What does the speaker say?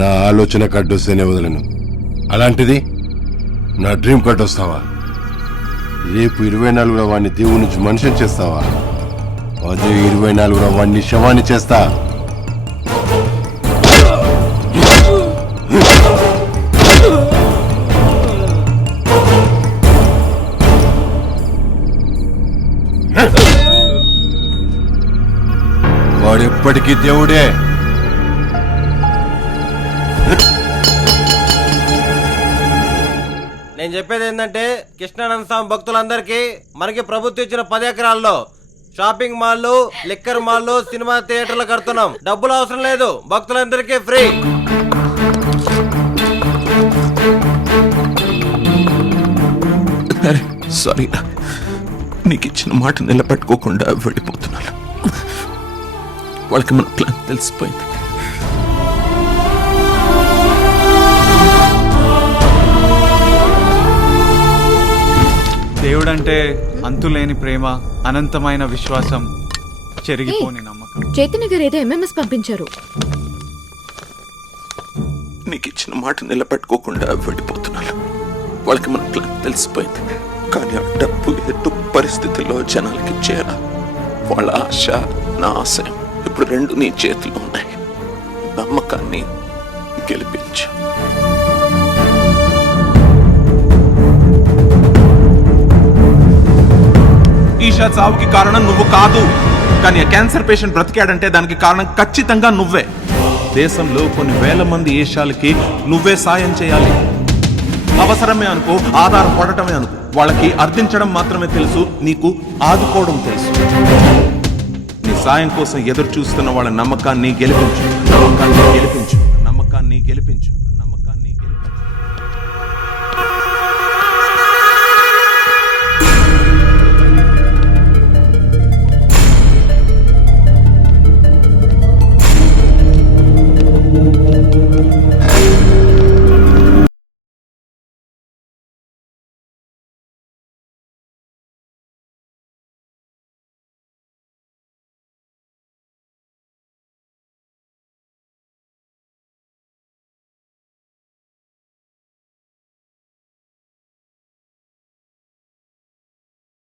నా ఆలోచన కట్టొస్తేనే వదలను. అలాంటిది నా డ్రీమ్ కట్టొస్తావా? రేపు 24వ వాడిని దేవుడి నుంచి మనిషిని చేస్తావా? అదే 24వ వాడిని శవాన్ని చేస్తా. వాడెప్పటికీ దేవుడే. నేను చెప్పేది ఏంటంటే కృష్ణానంద స్వామి భక్తులందరికీ మనకి ప్రభుత్వం ఇచ్చిన 10 ఎకరాల్లో షాపింగ్ మాల్లు, లిక్కర్ మాల్లు, సినిమా థియేటర్లు కడుతున్నాం. డబ్బులు అవసరం లేదు, భక్తులందరికీ ఫ్రీ. సారీ, నీకు ఇచ్చిన మాట నిలబెట్టుకోకుండా వెళ్ళిపోతున్నాను. వాళ్ళకి మన ప్లాన్ తెలిసిపోయింది. దేవుడంటే అంతులేని ప్రేమ, అనంతమైన విశ్వాసం, చెరిగిపోని నమ్మకం. చైతన్య గారు ఏదో ఎంఎంఎస్ పంపించారు. నీకు ఇచ్చిన మాట నిలబెట్టుకోకుండా వెళ్ళిపోతున్నాను. వాళ్ళకి మన ప్లాన్ తెలిసిపోయింది. కానీ ఆ డబ్బు ఎటు పరిస్థితుల్లో జనాలకి చేరా. వాళ్ళ ఆశ, నా ఆశయం ఇప్పుడు 2 నీ చేతిలో ఉన్నాయి. నమ్మకాన్ని గెలిపించు. ఈషా చావుకి కారణం నువ్వు కాదు, కానీ ఆ క్యాన్సర్ పేషెంట్ బ్రతికాడంటే దానికి కారణం ఖచ్చితంగా నువ్వే. దేశంలో కొన్ని వేల మంది ఈషాలకి నువ్వే సాయం చేయాలి. అవసరమే అనుకో, ఆధారపడటమే అనుకో. వాళ్ళకి అర్థించడం మాత్రమే తెలుసు, నీకు ఆదుకోవడం తెలుసు. నీ సాయం కోసం ఎదురు చూస్తున్న వాళ్ళ నమ్మకాన్ని గెలిపించు. నమ్మకాన్ని గెలిపించు.